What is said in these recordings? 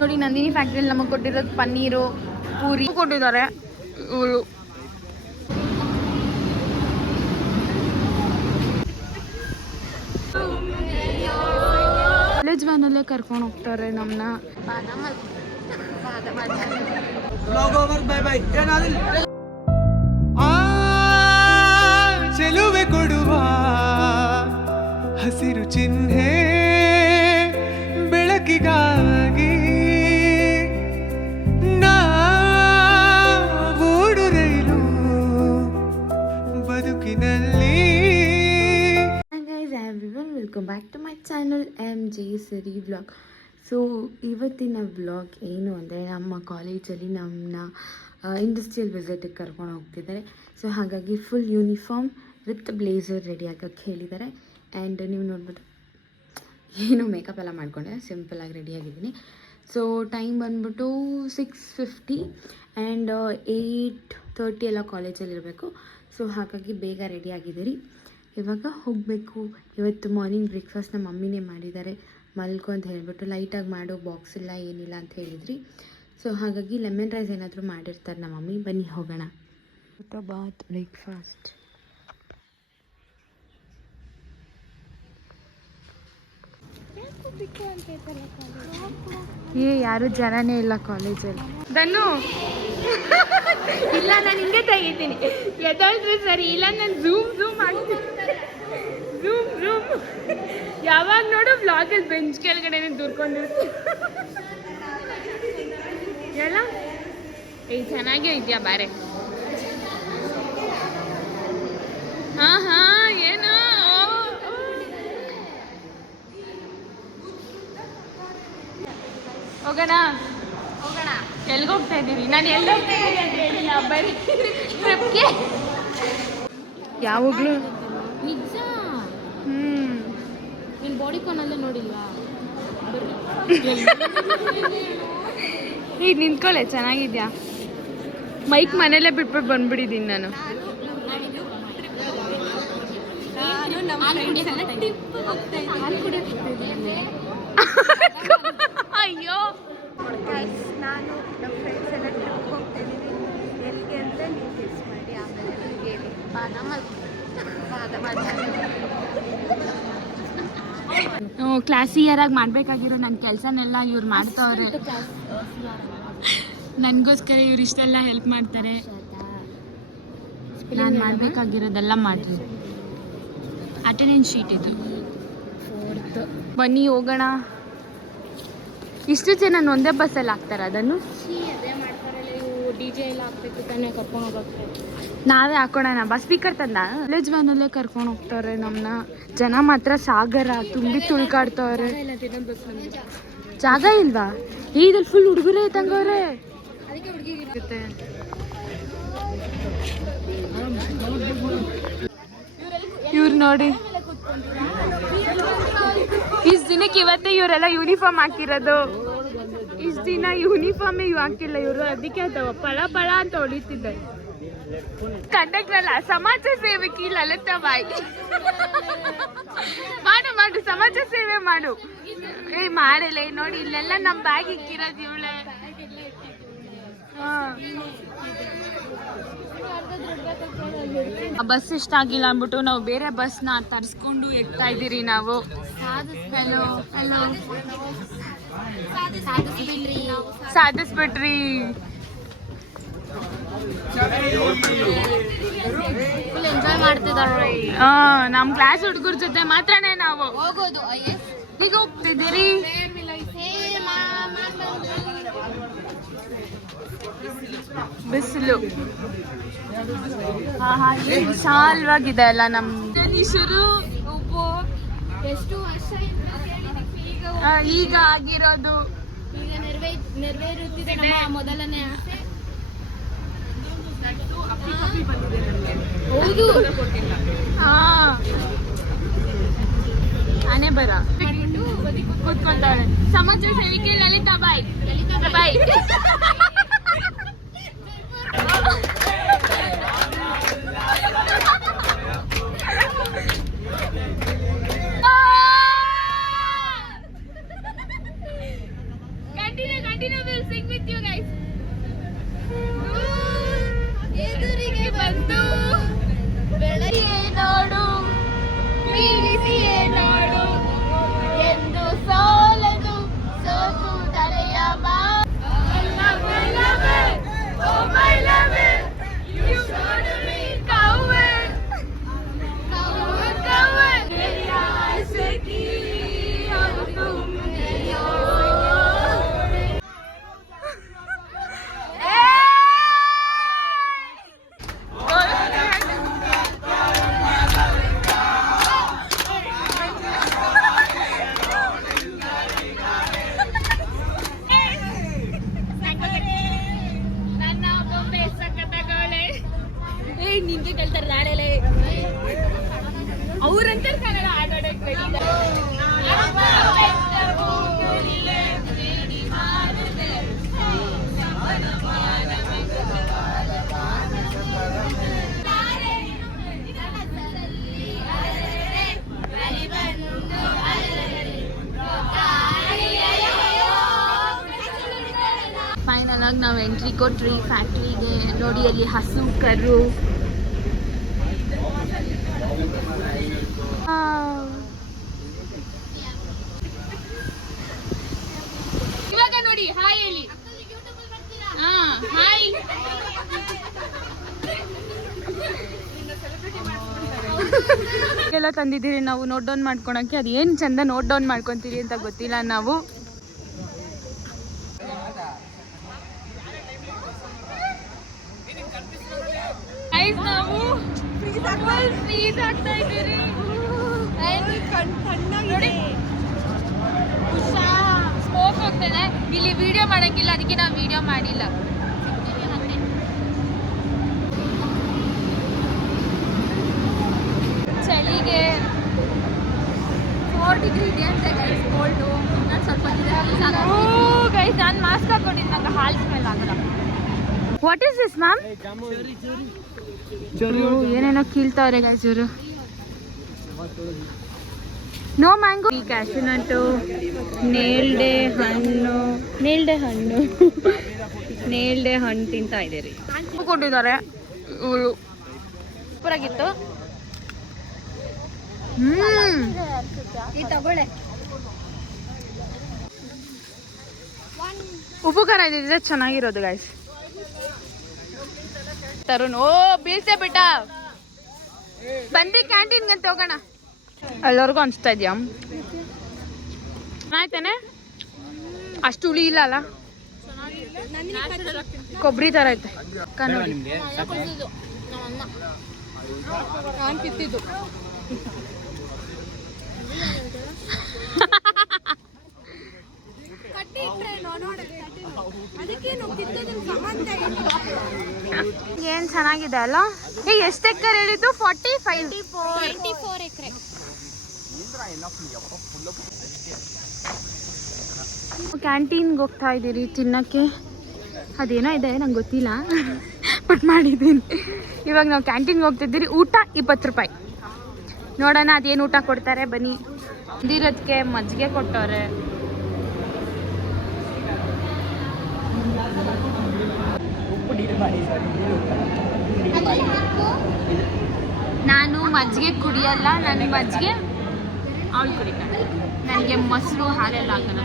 ನೋಡಿ ನಂದಿನಿ ಫ್ಯಾಕ್ಟ್ರಿಯಲ್ಲಿ ನಮಗೆ ಕೊಟ್ಟಿರೋದು ಪನ್ನೀರು ಪೂರಿ ಕೊಟ್ಟಿದ್ದಾರೆ ಇವರು. ಕಾಲೇಜ್ ವ್ಯಾನಲ್ಲೇ ಕರ್ಕೊಂಡು ಹೋಗ್ತಾರೆ ನಮ್ಮನ್ನ. ಚೆಲುವೆ ಕೊಡುವ ಹಸಿರು ಚಿಹ್ನೆ ಬೆಳಕಿಗಾಗಿ ನಾವೋಡು ರೈಲು ಬದುಕಿನಲ್ಲಿ. Welcome back to my channel MJ Siri vlog. So ಇವತ್ತಿನ ವ್ಲಾಗ್ ಏನು ಅಂದರೆ ನಮ್ಮ ಕಾಲೇಜಲ್ಲಿ ನಮ್ಮನ್ನ ಇಂಡಸ್ಟ್ರಿಯಲ್ ವಿಸಿಟಿಗೆ ಕರ್ಕೊಂಡು ಹೋಗ್ತಿದ್ದಾರೆ. ಸೊ ಹಾಗಾಗಿ full uniform with blazer ready ಆಗೋಕ್ಕೆ ಹೇಳಿದ್ದಾರೆ. ಆ್ಯಂಡ್ ನೀವು ನೋಡ್ಬಿಟ್ಟು ಏನು ಮೇಕಪ್ ಎಲ್ಲ ಮಾಡಿಕೊಂಡೆ ಸಿಂಪಲಾಗಿ ರೆಡಿಯಾಗಿದ್ದೀನಿ. ಸೊ ಟೈಮ್ ಬಂದ್ಬಿಟ್ಟು 6:50 ಆ್ಯಂಡ್ 8:30 ಎಲ್ಲ ಕಾಲೇಜಲ್ಲಿರಬೇಕು. ಸೊ ಹಾಗಾಗಿ ಬೇಗ ರೆಡಿಯಾಗಿದ್ದೀರಿ. ಇವಾಗ ಹೋಗಬೇಕು. ಇವತ್ತು ಮಾರ್ನಿಂಗ್ ಬ್ರೇಕ್ಫಾಸ್ಟ್ ನಮ್ಮ ಮಮ್ಮಿನೇ ಮಾಡಿದ್ದಾರೆ. ಮಲ್ಕೊ ಅಂತ ಹೇಳಿಬಿಟ್ಟು ಲೈಟಾಗಿ ಮಾಡೋ ಬಾಕ್ಸ್ ಇಲ್ಲ ಏನಿಲ್ಲ ಅಂತ ಹೇಳಿದ್ರಿ. ಸೊ ಹಾಗಾಗಿ ಲೆಮನ್ ರೈಸ್ ಏನಾದರೂ ಮಾಡಿರ್ತಾರೆ ನಮ್ಮ ಮಮ್ಮಿ. ಬನ್ನಿ ಹೋಗೋಣ. ಬಾತ್ ಬ್ರೇಕ್ಫಾಸ್ಟ್. ಯಾರು ಜನನೇ ಇಲ್ಲ ಕಾಲೇಜಲ್ಲಿ. ಧನು ಇಲ್ಲ, ನಾನು ಹಿಂಗೆ ತೆಗಿತೀನಿ. ಎದಳ್ರಿ ಸರಿ ಇಲ್ಲ, ನಾನು ಝೂಮ್ ಮಾಡ್ತೀನಿ. ಝೂಮ್ ಯಾವಾಗ ನೋಡು ವ್ಲಾಗಲ್ಲಿ ಬೆಂಚ್ ಕೆಳಗಡೆನೆ ದೂರ್ಕೊಂಡಿರ್ತೀನಿ. ಎಲ್ಲ ಚೆನ್ನಾಗೇ ಇದೆಯಾ ಬಾರೆ? ಹಾಂ ಏನು ಹೋಗೋಣ ಎಲ್ಲಿಗೆ ಹೋಗ್ತಾ ಇದ್ದೀರಿ? ನಾನು ಎಲ್ಲಿ ಹೋಗ್ತಾ ಇದ್ದೀನಿ ಅಂತ ಹೇಳಿಲ್ಲ. ಬರೀ ಟ್ರಿಪ್ಗೆ ಯಾವಾಗಲೂ ನಿಜ. ನೀನು ಬಾಡಿ ಕಾನಲ್ಲೇ ನೋಡಿಲ್ಲ. ಈಗ ನಿಂತ್ಕೊಳ್ಳೆ, ಚೆನ್ನಾಗಿದ್ಯಾ? ಮೈಕ್ ಮನೇಲೇ ಬಿಟ್ಬಿಟ್ಟು ಬಂದ್ಬಿಟ್ಟಿದ್ದೀನಿ ನಾನು. ಅಯ್ಯೋ ನಾನು ನಮ್ಮ ಫ್ರೆಂಡ್ಸ್ ಎಲ್ಲ ಟ್ರಿಪ್ ಹೋಗ್ತಾ ಇದ್ದೀನಿ. ಎಲ್ಲಿಗೆ ಅಂತ ನೀವು ಗೆಸ್ ಮಾಡಿ. ಆಮೇಲೆ ನನಗೆ ಕ್ಲಾಸಿಯರಾಗಿ ಮಾಡಬೇಕಾಗಿರೋ ನನ್ನ ಕೆಲಸನೆಲ್ಲ ಇವ್ರು ಮಾಡ್ತವ್ರೆ. ನನಗೋಸ್ಕರ ಇವ್ರು ಇಷ್ಟೆಲ್ಲ ಹೆಲ್ಪ್ ಮಾಡ್ತಾರೆ. ನಾನು ಮಾಡಬೇಕಾಗಿರೋದೆಲ್ಲ ಮಾಡ್ತೀನಿ. ಅಟೆಂಡೆನ್ಸ್ ಶೀಟ್ ಇದು. ಬನ್ನಿ ಹೋಗೋಣ. ಇಷ್ಟು ಜನ ಒಂದೇ ಬಸ್ಸಲ್ಲಿ ಹಾಕ್ತಾರೆ ಅದನ್ನು. DJ ಎಲ್ಲ ಹಾಕ್ಬೇಕು ತಾನೇ ಕರ್ಕೊಂಡು ಹೋಗೋಕ್ಕೆ. ನಾವೇ ಹಾಕೋಣ. ಬಸ್ ಸ್ಪೀಕರ್ ತಂದ ಕಾಲೇಜ್ ವ್ಯಾನಲ್ಲೇ ಕರ್ಕೊಂಡು ಹೋಗ್ತಾರೆ ನಮ್ಮನ್ನ. ಜನ ಮಾತ್ರ ಸಾಗರ ತುಂಬಿ ತುಳ್ಕಾಡ್ತವ್ರೆ. ಜಾಗ ಇಲ್ವಾ? ಇದ್ರಲ್ಲಿ ಫುಲ್ ಹುಡುಗರೇ ತಂಗವ್ರೆ. ಇವ್ರು ನೋಡಿ, ಇಷ್ಟು ದಿನಕ್ಕೆ ಇವತ್ತೇ ಇವರೆಲ್ಲ ಯೂನಿಫಾರ್ಮ್ ಹಾಕಿರೋದು. ಇಷ್ಟು ದಿನ ಯೂನಿಫಾರ್ಮೇ ಹಾಕಿಲ್ಲ ಇವರು. ಅದಕ್ಕೆ ಅಥವಾ ಪಳ ಪಳ ಅಂತ ಹೊಳಿತಿದ್ದಾರೆ. ಕಂಡಕ್ಟರ್ ಅಲ್ಲ, ಸಮಾಜ ಸೇವಕಿ ಲಲಿತಾ ಬಾಯಿ. ಮಾಡು ಸಮಾಜ ಸೇವೆ ಮಾಡು. ಮಾಡಲ್ಲ ನೋಡಿ, ಇಲ್ಲೆಲ್ಲ ನಮ್ಮ ಬ್ಯಾಗ್ ಇಕ್ಕಿರೋದು ಇವಳೆ. ಬಸ್ ಇಷ್ಟ ಆಗಿಲ್ಲ ಅಂದ್ಬಿಟ್ಟು ನಾವು ಬೇರೆ ಬಸ್ನ ತರಿಸ್ಕೊಂಡು ಇರ್ತಾ ಇದ್ದೀರಿ ನಾವು. ಹಲೋ ಸಾಧಿಸ್ಬಿಟ್ರಿ. ಎಂಜಾಯ್ ಮಾಡ್ತಿದ್ದಾರೆ. ನಮ್ಮ ಕ್ಲಾಸ್ ಹುಡುಗರ ಜೊತೆ ಮಾತ್ರನೇ ನಾವು ಹೋಗೋದು. ಈಗ ಹೋಗ್ತಿದ್ದೀರಿ. ಬಿಸಿಲು ವಿಶಾಲವಾಗಿದೆ ಅಲ್ಲ. ನಮ್ಮ ಶುರು ಎಷ್ಟು ವರ್ಷ ಈಗ ಆಗಿರೋದು. ಈಗ ನೆರವೇರುತ್ತಿದೆ ನಮ್ಮ ಮೊದಲನೇ ಆಸೆ. ಹೌದು. ಆನೆ ಬರ ಕೂತ್ಕೊಂತಾಳೆ. ಸಮಾಜ ಸೇವಿಕೆ ಲಲಿತಾ ಬಾಯಿ. ಕಂಟಿನ್ಯೂ ಫೈನಲ್ ಆಗಿ ನಾವು ಎಂಟ್ರಿ ಕೊಟ್ರಿ ಫ್ಯಾಕ್ಟ್ರಿಗೆ. ನೋಡಿ ಅಲ್ಲಿ ಹಸು ಕರು. ಇವಾಗ ನೋಡಿ ಹಾಯ್ ಹೇಳಿ. ಹಾಯ್. ಎಲ್ಲ ತಂದಿದ್ದೀರಿ ನಾವು ನೋಟ್ ಡೌನ್ ಮಾಡ್ಕೊಳಕ್ಕೆ. ಅದು ಏನು ಚಂದ ನೋಟ್ ಡೌನ್ ಮಾಡ್ಕೊತೀರಿ ಅಂತ ಗೊತ್ತಿಲ್ಲ ನಾವು. ನಾವು ಫ್ರೀಸ್ ಆಗ್ತಾ ಇದ್ದೀರಿ. ಸ್ಮೋಕ್ ಹೋಗ್ತದೆ ಇಲ್ಲಿ. ವಿಡಿಯೋ ಮಾಡಂಗಿಲ್ಲ, ಅದಕ್ಕೆ ನಾವು ವಿಡಿಯೋ ಮಾಡಿಲ್ಲ. ಚಳಿಗೆ 4 ಡಿಗ್ರಿ ಇದೆ ಅಂತ ಗೈಸ್, ಕೋಲ್ಡು. ನಾನು ಸ್ವಲ್ಪ ಗೈಸ್ ನಾನು ಮಾಸ್ಕ್ ಹಾಕೊಂಡಿದ್ದು, ನಂಗೆ ಹಾಲ್ ಸ್ಮೆಲ್ ಆಗಲ್ಲ. What is this ma'am? ಏನೇನೋ ಕೀಳ್ತಾವ್ರೆ ಗೈಸ್ ಇವರು. No mango. ಈ ಕ್ಯಾಶ್ಯೂನಟ್ಟು, ನೇಲ್ಡೆ ಹಣ್ಣು ತಿಂತಾ ಇದ್ದೀರಿ. ಕೊಟ್ಟಿದ್ದಾರೆ ಇವರು. ಸೂಪರಾಗಿತ್ತು. ಉಪ್ಪು ಖಾರ ಇದ್ದಿದ್ರೆ ಚೆನ್ನಾಗಿರೋದು ಗೈಸ್. ತರುಣ್ ಓ ಬೀಳ್ಸೆ ಬಿಟ್ಟ. ಬಂದಿ ಕ್ಯಾಂಟೀನ್ಗೆ ಅಂತ ಹೋಗೋಣ. ಎಲ್ಲರಿಗೂ ಅನಿಸ್ತಾ ಇದೆಯಾ ಚೆನ್ನಾಯ್ತಾನೆ? ಅಷ್ಟು ಹುಳಿ ಇಲ್ಲ ಅಲ್ಲ, ಕೊಬ್ಬರಿ ಥರ ಐತೆ. ನಾನು ಕಿತ್ತಿದ್ದು ಏನ್ ಚೆನ್ನಾಗಿದೆ ಅಲ್ಲ. ಈಗ ಎಷ್ಟು ಎಕರೆ ಹೇಳಿದ್ದು? 24 ಎಕರೆ. ಕ್ಯಾಂಟೀನ್ಗೆ ಹೋಗ್ತಾ ಇದ್ದೀರಿ ತಿನ್ನಕ್ಕೆ. ಅದೇನೋ ಇದೆ ನಂಗೆ ಗೊತ್ತಿಲ್ಲ, ಬಟ್ ಮಾಡಿದ್ದೀನಿ. ಇವಾಗ ನಾವು ಕ್ಯಾಂಟೀನ್ಗೆ ಹೋಗ್ತಿದ್ದೀರಿ. ಊಟ 20 ರೂಪಾಯಿ. ನೋಡೋಣ ಅದೇನು ಊಟ ಕೊಡ್ತಾರೆ ಬನ್ನಿ. ಇದಿರೋದಕ್ಕೆ ಮಜ್ಜಿಗೆ ಕೊಟ್ಟವ್ರೆ. ನಾನು ಮಜ್ಜಿಗೆ ಕುಡಿಯಲ್ಲ, ನನ್ನ ಮಜ್ಜಿಗೆ ಅವಳು ಕುಡಿತಾಳೆ. ನನಗೆ ಮೊಸರು ಹಾಲೆಲ್ಲ ಹಾಕಲ್ಲ.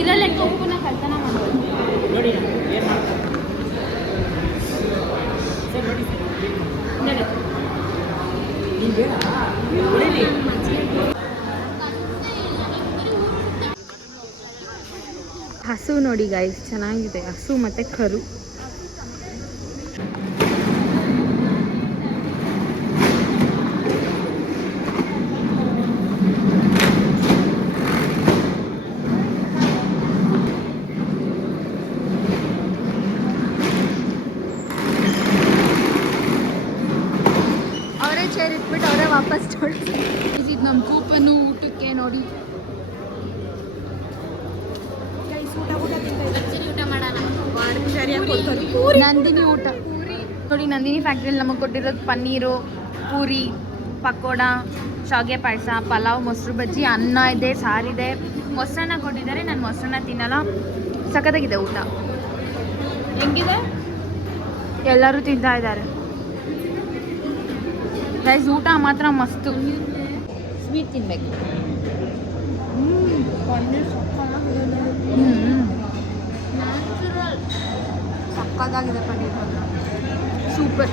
ಇರಲ್ಲ ಉಪ್ಪನ್ನ ಕಳ್ತನ ಮಾಡ್ಬೋದು. ಹಸು ನೋಡಿ ಗೈಸ್, ಚೆನ್ನಾಗಿದೆ ಹಸು ಮತ್ತೆ ಕರು. ಅವರೇ ಚೇರ್ ಇಟ್ಬಿಟ್ಟು ಅವರೇ ವಾಪಸ್ ಇದು ನಮ್ಮ ಕೂಪನ್ನು ಊಟಕ್ಕೆ ನೋಡಿ. ನಂದಿನಿ ಊಟ ನೋಡಿ. ನಂದಿನಿ ಫ್ಯಾಕ್ಟ್ರಿಯಲ್ಲಿ ನಮಗೆ ಕೊಟ್ಟಿರೋದು ಪನ್ನೀರು, ಪೂರಿ, ಪಕೋಡ, ಶಾವಿಗೆ ಪಾಯಸ, ಪಲಾವ್, ಮೊಸರು ಬಜ್ಜಿ, ಅನ್ನ ಇದೆ, ಸಾರಿದೆ, ಮೊಸರನ್ನ ಕೊಟ್ಟಿದ್ದಾರೆ. ನಾನು ಮೊಸರನ್ನ ತಿನ್ನಲ್ಲ. ಸಖತ್ತಾಗಿದೆ ಊಟ. ಹೆಂಗಿದೆ? ಎಲ್ಲರೂ ತಿಂತಾ ಇದ್ದಾರೆ ಗೈಸ್. ಊಟ ಮಾತ್ರ ಮಸ್ತು. ಸ್ವೀಟ್ ತಿನ್ಬೇಕು. ಸಕ್ಕತ್ತಾಗಿದೆ ಪನ್ನೀರ್. ಸೂಪರ್.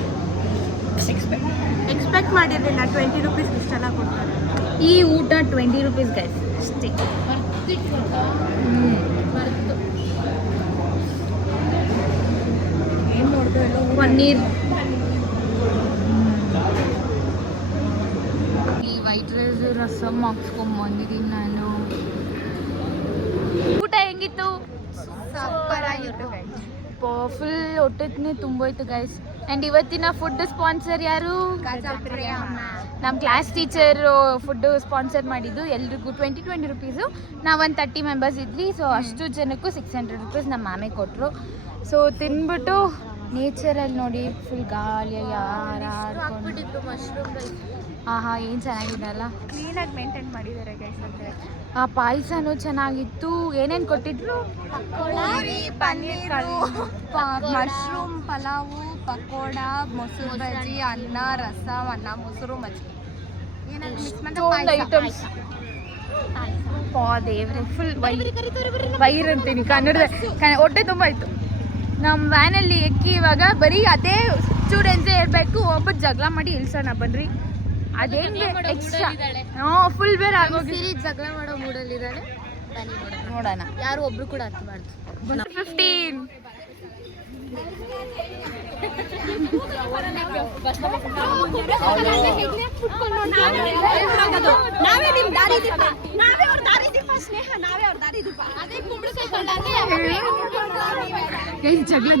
ಎಕ್ಸ್ಪೆಕ್ಟ್ ಮಾಡಿರಲಿಲ್ಲ 20 ರುಪೀಸ್ ಇಷ್ಟೆಲ್ಲ ಕೊಡ್ತಾರೆ. ಈ ಊಟ 20 ರೂಪೀಸ್ ಗೈಸ್ ಅಷ್ಟೇ. ಏನು ನೋಡಿದೆ ಪನ್ನೀರ್. ಈ ವೈಟ್ ರೈಸ್ ರಸಮ್ ಹಾಕ್ಸ್ಕೊಂಡ್ ಬಂದಿದ್ದೀನಿ ನಾನು. ಊಟ ಹೆಂಗೆ ಹೆಂಗಿತ್ತು? ಸೂಪರ್ ಆಗಿತ್ತು ಗೈಸ್. ಫುಲ್ ಹೊಟ್ಟೆನೇ ತುಂಬೋಯ್ತು ಗೈಸ್. ಆ್ಯಂಡ್ ಇವತ್ತಿನ ಫುಡ್ ಸ್ಪಾನ್ಸರ್ ಯಾರು? ನಮ್ಮ ಕ್ಲಾಸ್ ಟೀಚರು ಫುಡ್ ಸ್ಪಾನ್ಸರ್ ಮಾಡಿದ್ದು ಎಲ್ರಿಗೂ 20 ರುಪೀಸು. ನಾವೊಂದು 30 ಮೆಂಬರ್ಸ್ ಇದ್ವಿ. ಸೊ ಅಷ್ಟು ಜನಕ್ಕೂ 600 ರುಪೀಸ್ ನಮ್ಮ ಮಾಮೆ ಕೊಟ್ಟರು. ಸೊ ತಿನ್ಬಿಟ್ಟು ನೇಚರಲ್ಲಿ ನೋಡಿ ಫುಲ್ ಗಾಳಿಯಲ್ಲಿ ಹಾರಾಡ್ಕೊಂಡು ಆಹಾ ಏನು ಚೆನ್ನಾಗಿದೆ ಅಲ್ಲ. ಕ್ಲೀನಾಗಿ ಮೇಂಟೈನ್ ಮಾಡಿದ್ದಾರೆ ಗೈಸ್. ಅಂದರೆ ಆ ಪಾಯಸನೂ ಚೆನ್ನಾಗಿತ್ತು. ಏನೇನು ಕೊಟ್ಟಿದ್ರು? ಪೂರಿ, ಪನ್ನೀರು, ಮಶ್ರೂಮ್ ಪಲಾವು, ಪಕೋಡ, ಮೊಸರು ಬಜ್ಜಿ, ಅನ್ನ, ರಸಂ, ಅನ್ನ ಮೊಸರು, ಮಜ್ಜಿಗೆ, ಒಂದು ಐಟಮ್ಸ್. ದೇವ್ರೆ ಫುಲ್ ವೈರ್ ಅಂತೀನಿ ಕನ್ನಡದ. ಹೊಟ್ಟೆ ತುಂಬ ಇತ್ತು. ನಮ್ಮ ವ್ಯಾನಲ್ಲಿ ಎಕ್ಕಿ ಇವಾಗ ಬರೀ ಅದೇ ಸ್ಟೂಡೆಂಟ್ಸೇ ಇರಬೇಕು. ಒಬ್ಬರು ಜಗಳ ಮಾಡಿ ಇಳ್ಸೋಣ ಬನ್ರಿ. ಅದೇನು ಎಕ್ಸ್ಟ್ರಾ ಫುಲ್ ಬೇರೆ ಆಗೋಗಿ ಜಗಳ ಮಾಡೋ ಮೂಡಲ್ಲಿದ್ದಾಳೆ. ನೋಡೋಣ. ಯಾರು ಒಬ್ರು ಕೂಡ ಹತ್ತಬಾರ್ದು. 15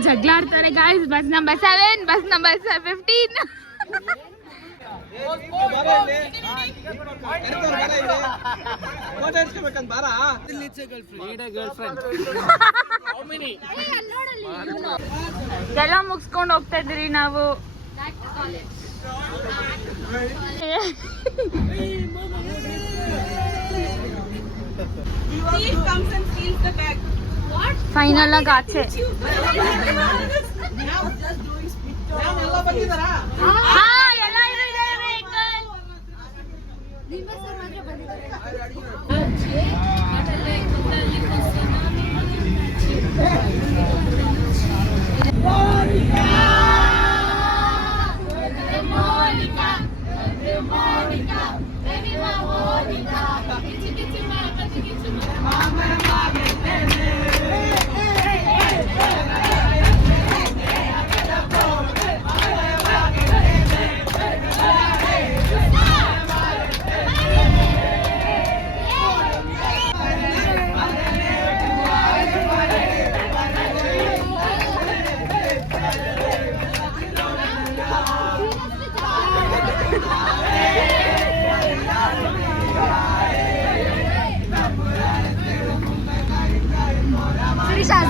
ಜಗಳ ಆಡ್ತಾರೆ guys. Bus number 7, bus number 15. ಎಲ್ಲ ಮುಗಿಸ್ಕೊಂಡು ಹೋಗ್ತಾ ಇದ್ದೀರಿ ನಾವು. ಫೈನಲ್ ಆಗಿ ಆಚೆ.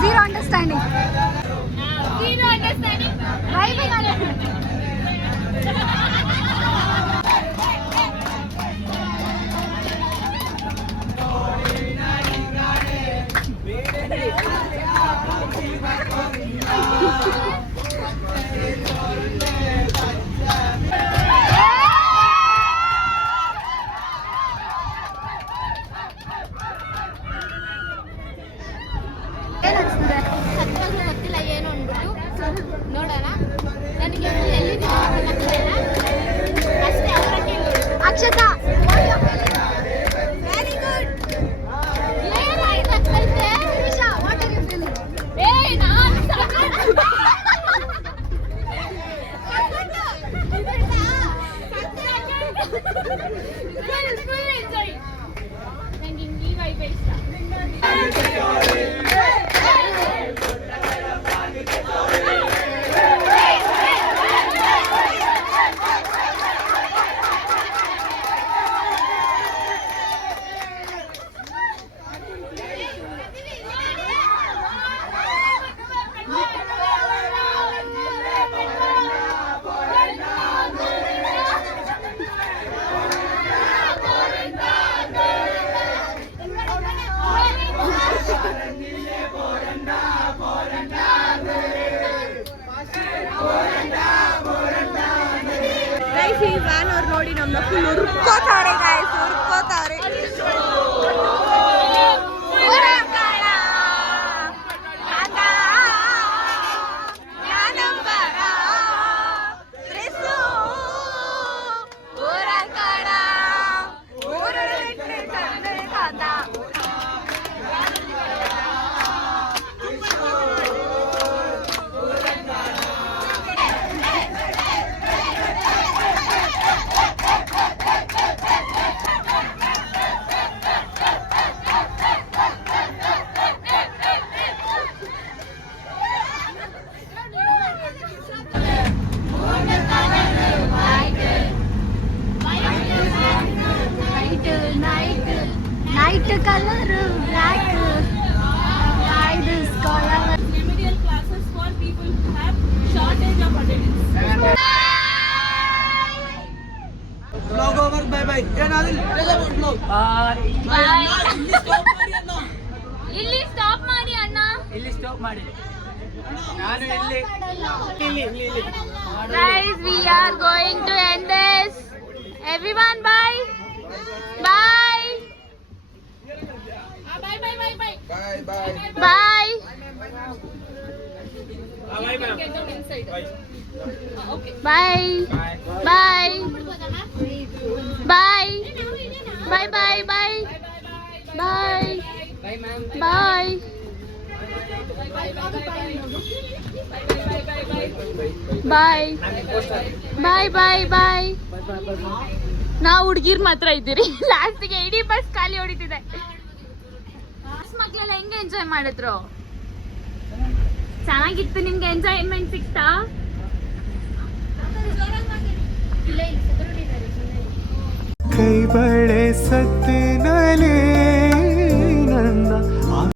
Zero understanding. Driving ಗೊತ್ತಿಲ್ಲ ಏನು ಅಂದ್ಬಿಟ್ಟು ನೋಡೋಣ. ನನಗೆ ಅಷ್ಟೇ Akshata very good. What are you feeling? ಈ ವ್ಯಾನ್ ಅವ್ರು ನೋಡಿ ನಮ್ಮನ್ನ ಫುಲ್ ಉರ್ಕೋತಾರೆ ಗಾಯ್ಸ್, ಉರ್ಕೋತಾರೆ. ಇಲ್ಲಿ ಸ್ಟಾಪ್ ಮಾಡಿ. ನಾನು ಇಲ್ಲಿ Guys, we are going to end this. Everyone, bye. Bye. Bye. Bye. Bye. Bye. Bye. Bye. Bye. Bye. Bye. Bye. Bye. ಬಾಯ್ ಬಾಯ್ ಬಾಯ್ ಬಾಯ್. ನಾವು ಹುಡುಗಿರ್ ಮಾತ್ರ ಇದ್ದೀರಿ. ಲಾಸ್ಟಿಗೆ ಇಡೀ ಬಸ್ ಖಾಲಿ ಹೊಡಿತಿದೆ. ಮಕ್ಳೆಲ್ಲ ಹೆಂಗೆ ಎಂಜಾಯ್ ಮಾಡಿದ್ರು? ಚೆನ್ನಾಗಿತ್ತು. ನಿಮ್ಗೆ ಎಂಜಾಯ್ಮೆಂಟ್ ಸಿಕ್ತಾ? ಕೈ ಬಳೆ ಸತ್ತೆ